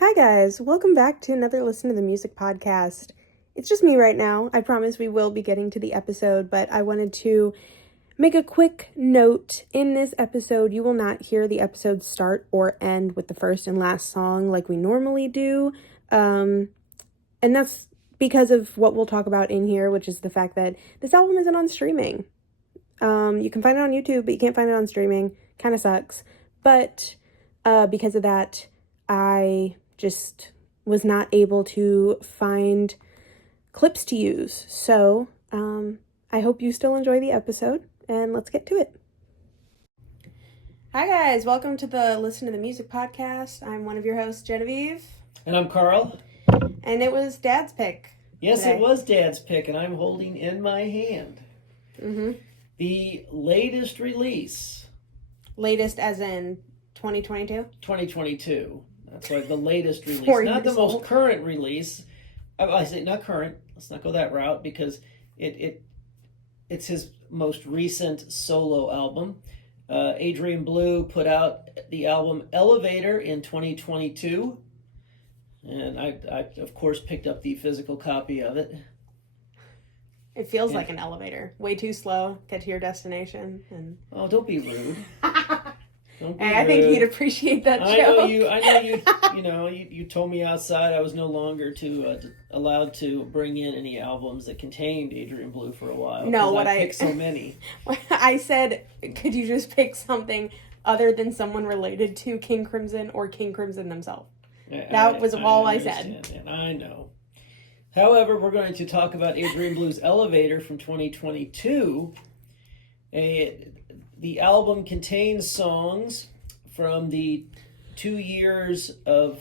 Hi guys, welcome back to another Listen to the Music podcast. It's just me right now. I promise we will be getting to the episode, but I wanted to make a quick note. In this episode, you will not hear the episode start or end with the first and last song like we normally do. And that's because of what we'll talk about in here, which is the fact that this album isn't on streaming. You can find it on YouTube, but you can't find it on streaming. Kind of sucks. But because of that, I just was not able to find clips to use. So I hope you still enjoy the episode, and let's get to it. Hi guys, welcome to the Listen to the Music podcast. I'm one of your hosts, Genevieve. And I'm Carl. And it was Dad's pick. Yes, today. It was Dad's pick, and I'm holding in my hand the latest release. Latest as in 2022? 2022. That's like the latest release. 4 Not the years most old. current release. I say not current. Let's not go that route because it's his most recent solo album. Adrian Belew put out the album Elevator in 2022. And I of course, picked up the physical copy of it. It feels like an elevator. Way too slow. Get to your destination. And Oh, don't be rude. Don't be hey, I think rude. he'd appreciate that joke. I know you. You know, you told me outside I was no longer allowed to bring in any albums that contained Adrian Belew for a while. No, I picked so many. I said, could you just pick something other than someone related to King Crimson or King Crimson themselves? That was all I said. And I know. However, we're going to talk about Adrian Belew's Elevator from 2022. The album contains songs from the 2 years of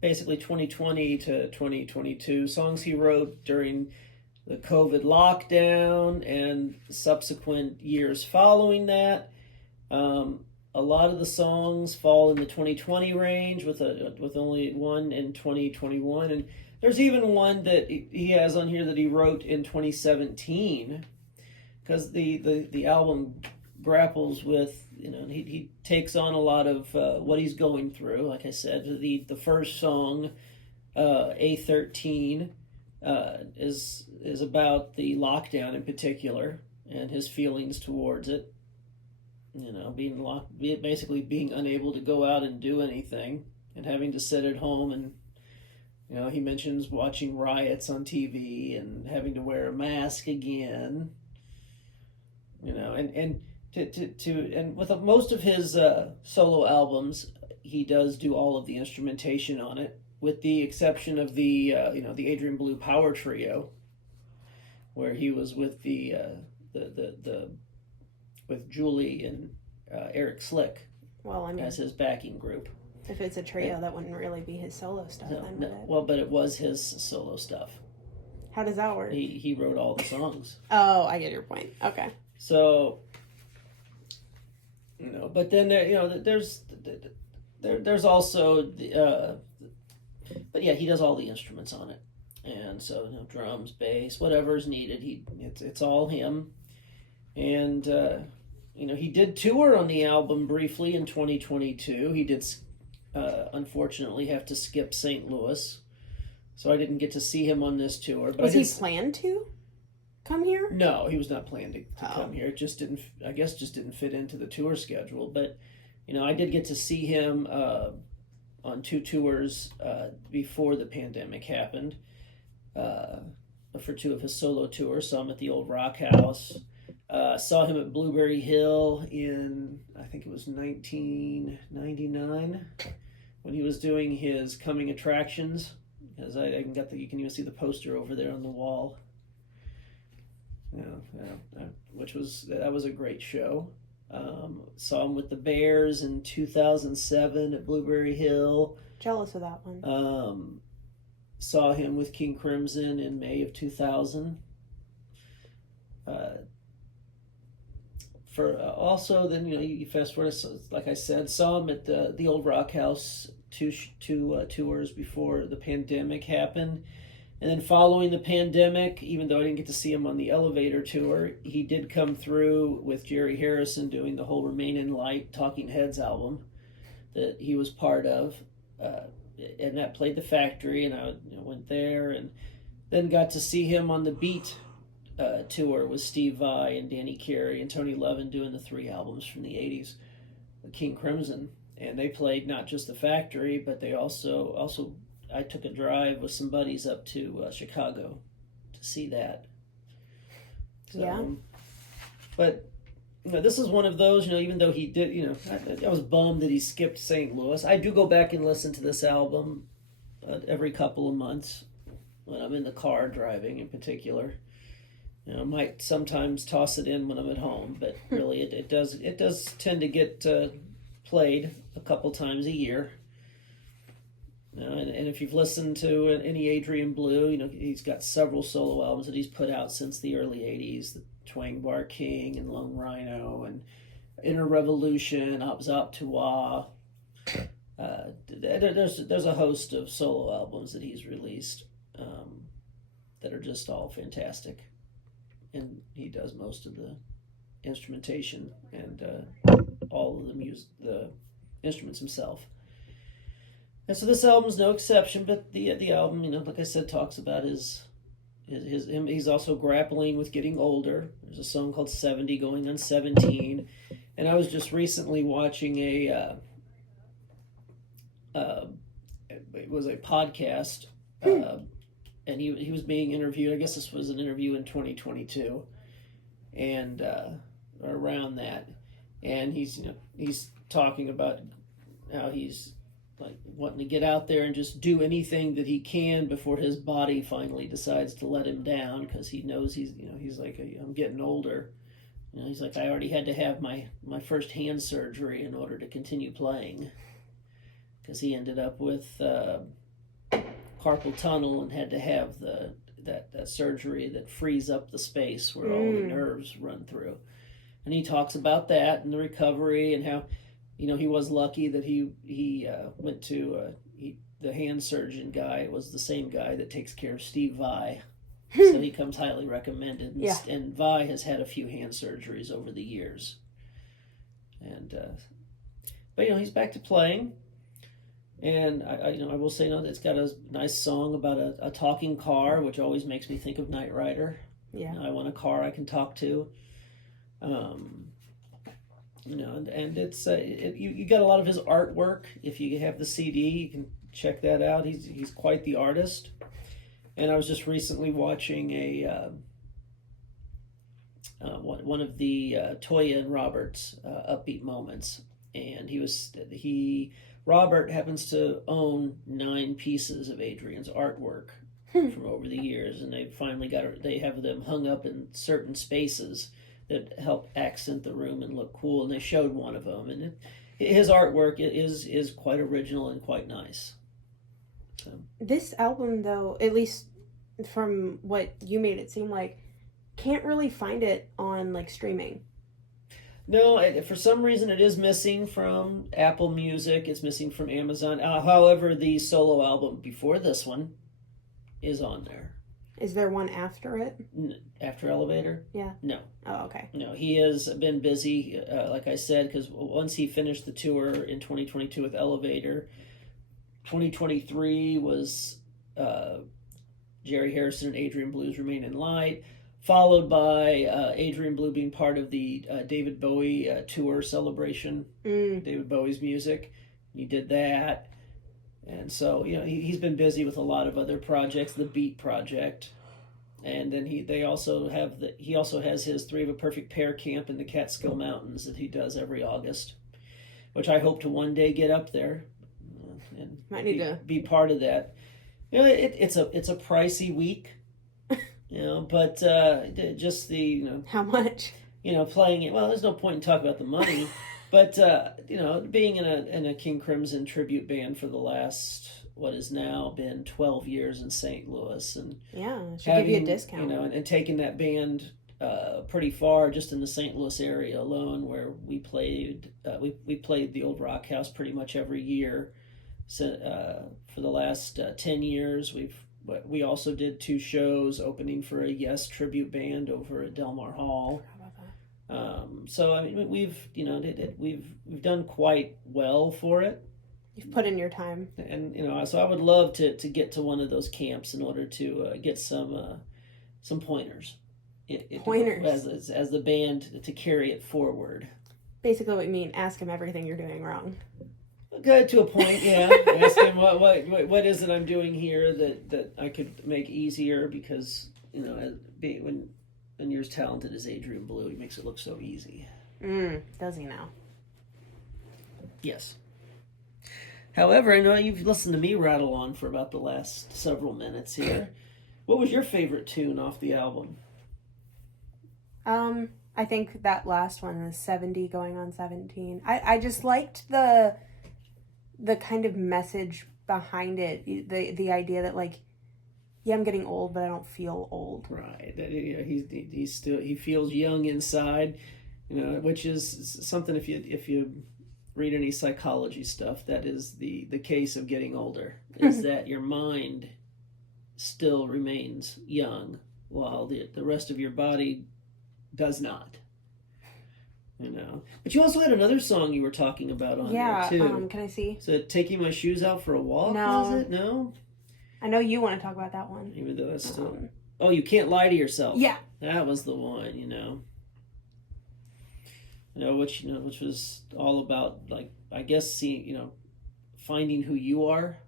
basically 2020 to 2022, songs he wrote during the COVID lockdown and subsequent years following that. A lot of the songs fall in the 2020 range with only one in 2021, and there's even one that he has on here that he wrote in 2017. Because the album grapples with, he takes on a lot of what he's going through. Like I said, the first song, A13, is about the lockdown in particular and his feelings towards it. Basically being unable to go out and do anything and having to sit at home and. He mentions watching riots on TV and having to wear a mask again. And with most of his solo albums, he does do all of the instrumentation on it, with the exception of the Adrian Belew Power Trio, where he was with with Julie and Eric Slick as his backing group. If it's a trio, that wouldn't really be his solo stuff. Well, but it was his solo stuff. How does that work? He wrote all the songs. Oh, I get your point. Okay. So, but then there's also but yeah, he does all the instruments on it, and so drums, bass, whatever is needed. It's all him, and he did tour on the album briefly in 2022. He did. Unfortunately, have to skip St. Louis, so I didn't get to see him on this tour. But was he planned to come here? No, he was not planned to come here. It just didn't. I guess just didn't fit into the tour schedule. But I did get to see him on 2 tours before the pandemic happened. For 2 of his solo tours, saw him at the Old Rock House. Saw him at Blueberry Hill in, I think it was 1999, when he was doing his Coming Attractions. Because you can even see the poster over there on the wall. That was a great show. Saw him with the Bears in 2007 at Blueberry Hill. Jealous of that one. Saw him with King Crimson in May of 2000. Also, then you fast forward. Like I said, saw him at the Old Rock House 2 tours before the pandemic happened, and then following the pandemic, even though I didn't get to see him on the Elevator tour, he did come through with Jerry Harrison doing the whole Remain in Light Talking Heads album that he was part of. and that played the Factory, and I went there, and then got to see him on the Beat tour with Steve Vai and Danny Carey and Tony Levin doing the 3 albums from the 80s, King Crimson. And they played not just the Factory, but they also I took a drive with some buddies up to Chicago to see that. So, yeah. But this is one of those, even though he did, I was bummed that he skipped St. Louis. I do go back and listen to this album every couple of months when I'm in the car driving in particular. I might sometimes toss it in when I'm at home, but really it does tend to get played a couple times a year. And if you've listened to any Adrian Belew, he's got several solo albums that he's put out since the early 80s, the Twang Bar King and Lone Rhino and Inner Revolution, Up Toi. There's a host of solo albums that he's released that are just all fantastic. And he does most of the instrumentation and all of the instruments himself. And so this album's no exception, but the album, like I said, talks about him. He's also grappling with getting older. There's a song called 70 going on 17. And I was just recently watching it was a podcast, and he was being interviewed. I guess this was an interview in 2022, and around that, and he's talking about how he's like wanting to get out there and just do anything that he can before his body finally decides to let him down, because he knows he's like, I'm getting older. He's like, I already had to have my first hand surgery in order to continue playing, because he ended up with carpal tunnel and had to have that surgery that frees up the space where all the nerves run through. And he talks about that and the recovery and how he was lucky that he went to the hand surgeon guy was the same guy that takes care of Steve Vai. So he comes highly recommended. Yeah. And Vai has had a few hand surgeries over the years. And but he's back to playing. And I will say, it's got a nice song about a talking car, which always makes me think of Knight Rider. Yeah. I want a car I can talk to. And it's you got a lot of his artwork. If you have the CD, you can check that out. He's quite the artist. And I was just recently watching one of the Toya and Robert's upbeat moments, and Robert happens to own 9 pieces of Adrian's artwork from over the years, and they have them hung up in certain spaces that help accent the room and look cool. And they showed one of them, and his artwork is quite original and quite nice. So. This album, though, at least from what you made it seem like, can't really find it on streaming. No, for some reason it is missing from Apple Music. It's missing from Amazon. However, the solo album before this one is on there. Is there one after it? After Elevator? Yeah. No. Oh, okay. No, he has been busy, like I said, because once he finished the tour in 2022 with Elevator, 2023 was Jerry Harrison and Adrian Blue's Remain in Light, followed by Adrian Belew being part of the David Bowie tour celebration, David Bowie's music. He did that. And so, he's been busy with a lot of other projects, the Beat Project. And then he also has his Three of a Perfect Pair camp in the Catskill Mountains that he does every August, which I hope to one day get up there and might need to be part of that. It's a pricey week. But just the how much playing it. Well, there's no point in talking about the money, but being in a King Crimson tribute band for the last what has now been 12 years in St. Louis, and should give you a discount. And taking that band pretty far just in the St. Louis area alone, where we played the Old Rock House pretty much every year. So for the last 10 years, we also did 2 shows opening for a Yes tribute band over at Delmar Hall. So I mean, we've done quite well for it, You've put in your time. And so I would love to get to one of those camps in order to get some pointers. Pointers as the band to carry it forward. Basically, what you mean? Ask him everything you're doing wrong. Good to a point, yeah. Ask him what is it I'm doing here that I could make easier, because when you're as talented as Adrian Belew, he makes it look so easy. Does he now? Yes. However, I know you've listened to me rattle on for about the last several minutes here. What was your favorite tune off the album? I think that last one is 70 going on 17. I just liked the kind of message behind it. The idea that, like, yeah, I'm getting old, but I don't feel old. Right. He feels young inside, which is something, if you read any psychology stuff, that is the case of getting older, is that your mind still remains young while the rest of your body does not. But you also had another song you were talking about on there too. Can I see? So, Taking My Shoes Out for a Walk, No. was it? No? I know you want to talk about that one. Even though that's still... Oh, You Can't Lie to Yourself. Yeah. That was the one, which was all about, like, I guess, seeing, finding who you are.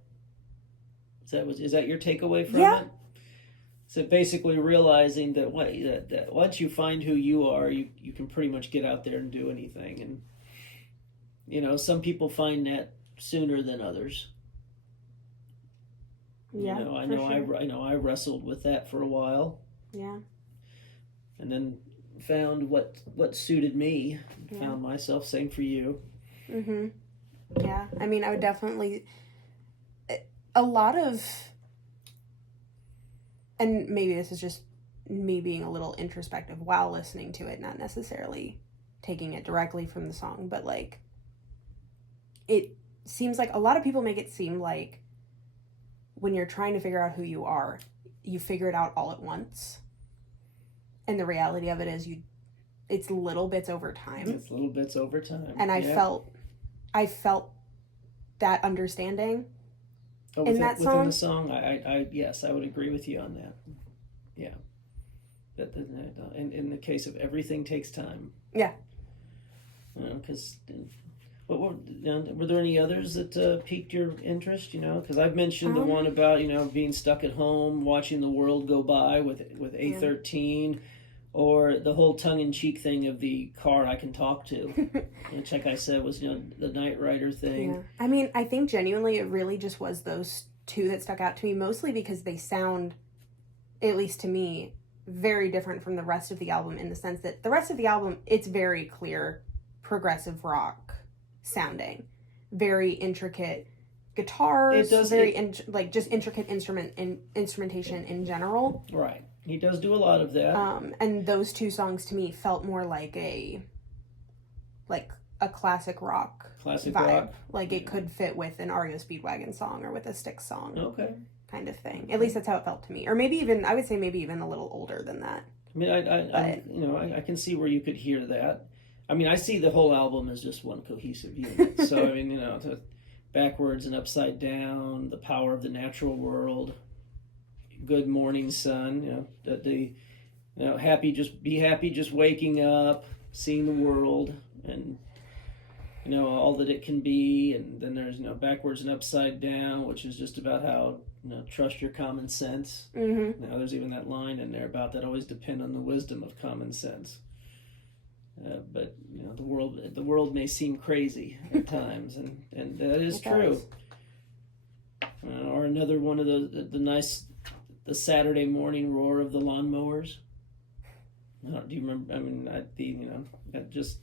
Is that your takeaway from it? So basically realizing that once you find who you are, you can pretty much get out there and do anything. And, some people find that sooner than others. Yeah, I know I wrestled with that for a while. Yeah. And then found what suited me. Yeah. Found myself. Same for you. Mm-hmm. Yeah. I mean, I would definitely... A lot of... And maybe this is just me being a little introspective while listening to it, not necessarily taking it directly from the song, but, like, it seems like a lot of people make it seem like when you're trying to figure out who you are, you figure it out all at once. And the reality of it is it's little bits over time. It's little bits over time. And I felt that understanding. Within the song, yes, I would agree with you on that. Yeah, in the case of everything takes time. Yeah. Because, were there any others that piqued your interest? Because I've mentioned the one about being stuck at home, watching the world go by with A13, or the whole tongue-in-cheek thing of the car I can talk to, which, like I said, was the Knight Rider thing. Yeah. I mean, I think genuinely it really just was those two that stuck out to me, mostly because they sound, at least to me, very different from the rest of the album, in the sense that the rest of the album, it's very clear progressive rock sounding, very intricate guitars, just intricate instrumentation in general. Right. He does do a lot of that. And those two songs to me felt more like a classic rock vibe. Like it could fit with an REO Speedwagon song or with a Styx song. Okay. Kind of thing. At least that's how it felt to me. Or maybe even, I would say maybe even a little older than that. I mean, I can see where you could hear that. I mean, I see the whole album as just one cohesive unit. So, I mean, to Backwards and Upside Down, The Power of the Natural World, Good Morning Sun, happy just waking up, seeing the world, and all that it can be. And then there's Backwards and Upside Down, which is just about how trust your common sense. Mm-hmm. There's even that line in there about that always depend on the wisdom of common sense. But the world may seem crazy at times, and that is true. Or another one of the Saturday morning roar of the lawnmowers. Do you remember? I mean, just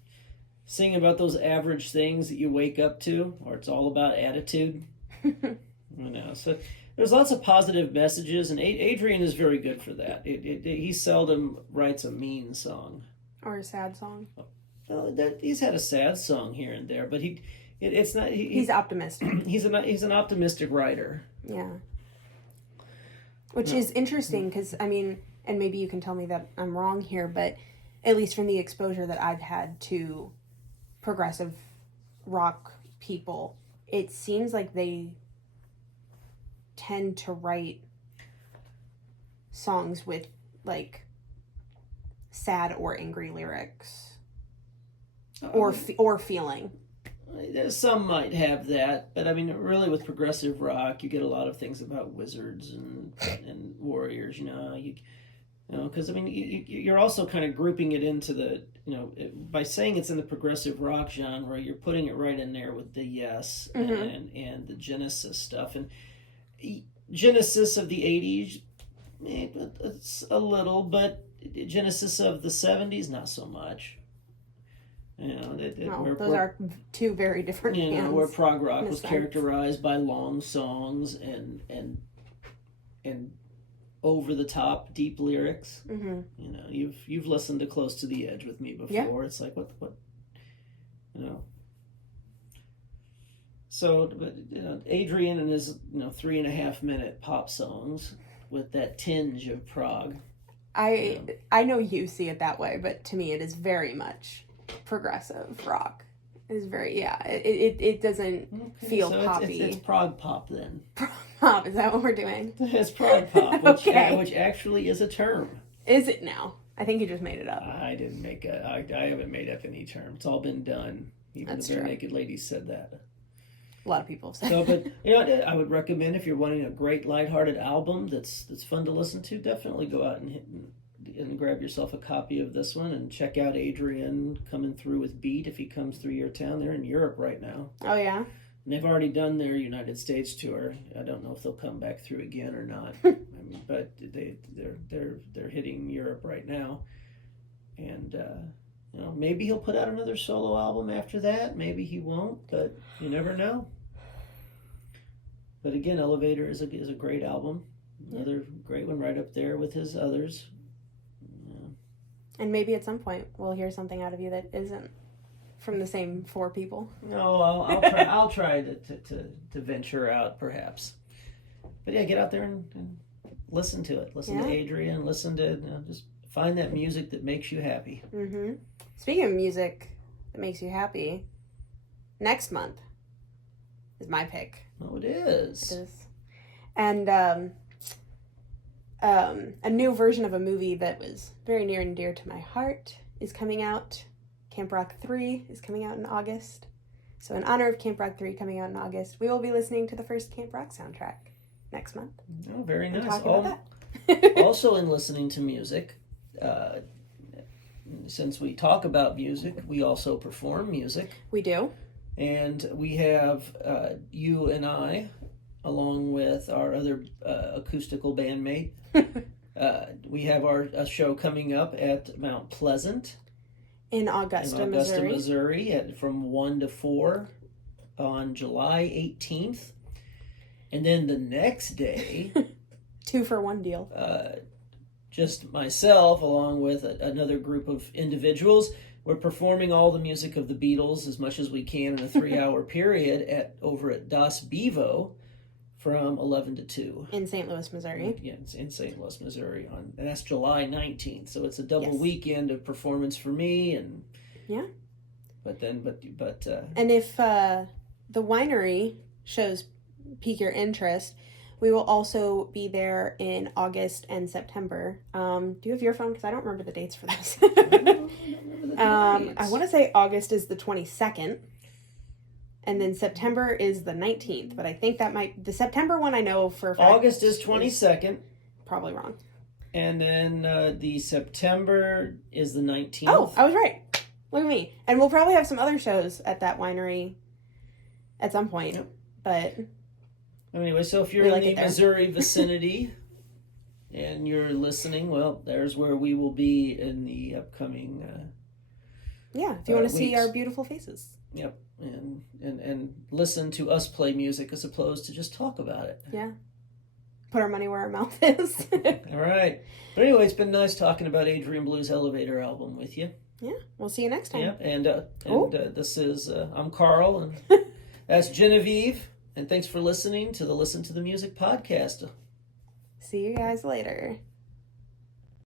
sing about those average things that you wake up to, or it's all about attitude. So there's lots of positive messages, and Adrian is very good for that. He seldom writes a mean song. Or a sad song. He's had a sad song here and there, but it's not. He's optimistic. He's an optimistic writer. Yeah. Which is interesting because, I mean, and maybe you can tell me that I'm wrong here, but at least from the exposure that I've had to progressive rock people, it seems like they tend to write songs with, like, sad or angry lyrics. Or feeling. Some might have that, but I mean, really, with progressive rock, you get a lot of things about wizards and warriors. Because I mean, you're also kind of grouping it into the by saying it's in the progressive rock genre, you're putting it right in there with the Yes and the Genesis stuff. And Genesis of the '80s, it's a little, but Genesis of the '70s, not so much. Those are two very different bands. Where prog rock was characterized by long songs and over the top deep lyrics. Mm-hmm. You've listened to Close to the Edge with me before. Yeah. It's like what. So, but Adrian and his 3.5 minute pop songs with that tinge of prog. I know you see it that way, but to me it is very much progressive rock. It is very it doesn't feel so poppy. It's prog pop then. Prog pop, is that what we're doing? It's prog pop, which actually is a term. Is it now? I think you just made it up. I didn't make it. I haven't made up any term. It's all been done. Even That's the Bare true. Naked Ladies said that. A lot of people have said. So, but I would recommend if you're wanting a great lighthearted album that's fun to listen to, definitely go out and grab yourself a copy of this one and check out Adrian coming through with Beat if he comes through your town. They're in Europe right now. Oh yeah. And they've already done their United States tour. I don't know if they'll come back through again or not. I mean, but they're hitting Europe right now, and maybe he'll put out another solo album after that. Maybe he won't, but you never know. But again, Elevator is a great album. Another great one right up there with his others. And maybe at some point we'll hear something out of you that isn't from the same four people. No, I'll try to venture out perhaps. But yeah, get out there and listen to it. Listen to Adrian. Listen to just find that music that makes you happy. Mm-hmm. Speaking of music that makes you happy, next month is my pick. Oh, it is. It is. And a new version of a movie that was very near and dear to my heart is coming out. Camp Rock 3 is coming out in August. So in honor of Camp Rock 3 coming out in August, we will be listening to the first Camp Rock soundtrack next month. Oh, very nice. Talking about that. Also in listening to music, since we talk about music, we also perform music. We do. And we have you and I, along with our other acoustical bandmate, we have a show coming up at Mount Pleasant. In Augusta, Missouri from 1 to 4 on July 18th. And then the next day... 2-for-1 deal. Just myself, along with another group of individuals. We're performing all the music of the Beatles as much as we can in a 3-hour period over at Das Bevo from 11 to 2. In St. Louis, Missouri. Yeah, it's in St. Louis, Missouri. And that's July 19th. So it's a double weekend of performance for me. And yeah. But and if the winery shows pique your interest, we will also be there in August and September. Do you have your phone? Because I don't remember the dates for this. I want to say August is the 22nd. And then September is the 19th. But I think the September one I know for a fact. August is 22nd. Probably wrong. And then the September is the 19th. Oh, I was right. Look at me. And we'll probably have some other shows at that winery at some point. Yep. But... Anyway, so if you're in the Missouri vicinity and you're listening, well, there's where we will be in the upcoming if you want to see our beautiful faces. Yep, and listen to us play music as opposed to just talk about it. Yeah. Put our money where our mouth is. All right. But anyway, it's been nice talking about Adrian Blue's Elevator album with you. Yeah, we'll see you next time. Yeah, and this is, I'm Carl, and that's Genevieve. And thanks for listening to the Listen to the Music podcast. See you guys later.